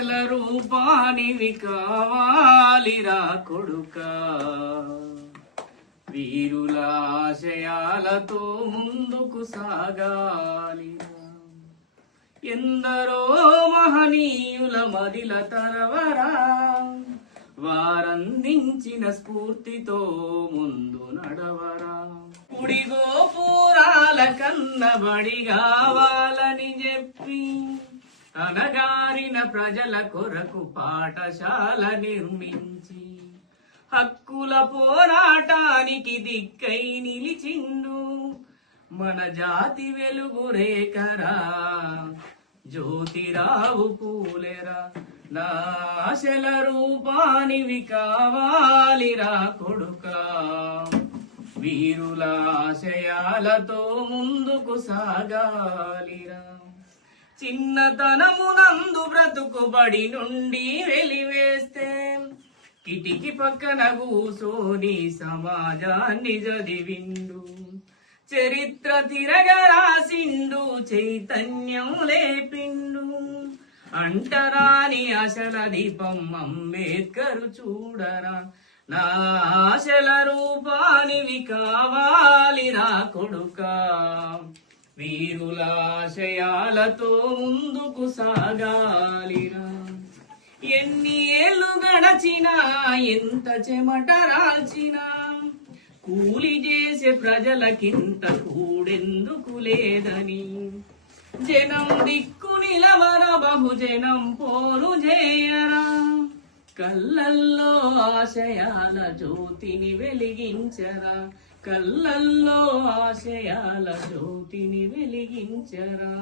ఆశల రూపానివి కావాలిరా కొడుకా, వీరుల ఆశయాలతో ముందుకు సాగాలిరా. ఎందరో మహనీయుల మదిల తరవరా, వారందించిన స్ఫూర్తితో ముందు నడవరా. గుడి గోపురాల కన్నబడి కావాలని చెప్పి అనగారిన ప్రజల కొరకు పాఠశాల నిర్మించి హక్కుల పోరాటానికి దిక్కై నిలిచిండు మన జాతి వెలుగు రేఖరా జ్యోతిరావు పూలెరా. నా ఆశల రూపానివి కావాలిరా కొడుకా, వీరుల ఆశయాలతో ముందుకు సాగాలిరా. చిన్నతనమునందు బ్రతుకుబడి నుండి వెలివేస్తే కిటికి పక్కన కూసోని సమాజాన్ని చదివిండు, చరిత్ర తిరగరాసిండు, చైతన్యం లేపిండు. అంటరాని ఆశల దీపం అంబేద్కర్ చూడరా, నా ఆశల రూపానివి కావాలిరా కొడుకా, వీరుల ఆశయాలతో ముందుకు సాగాలిరా. ఎన్ని ఏళ్ళు గడచినా ఎంత చెమట రాల్చినా కూలి చేసే ప్రజలకింత కూడెందుకు లేదని జనం దిక్కు నిలవర బహుజనం పోరు చేయరా. కళ్ళల్లో ఆశయాల జ్యోతిని వెలిగించరా, కళ్ళల్లో ఆశయాల జ్యోతిని వెలిగించరా.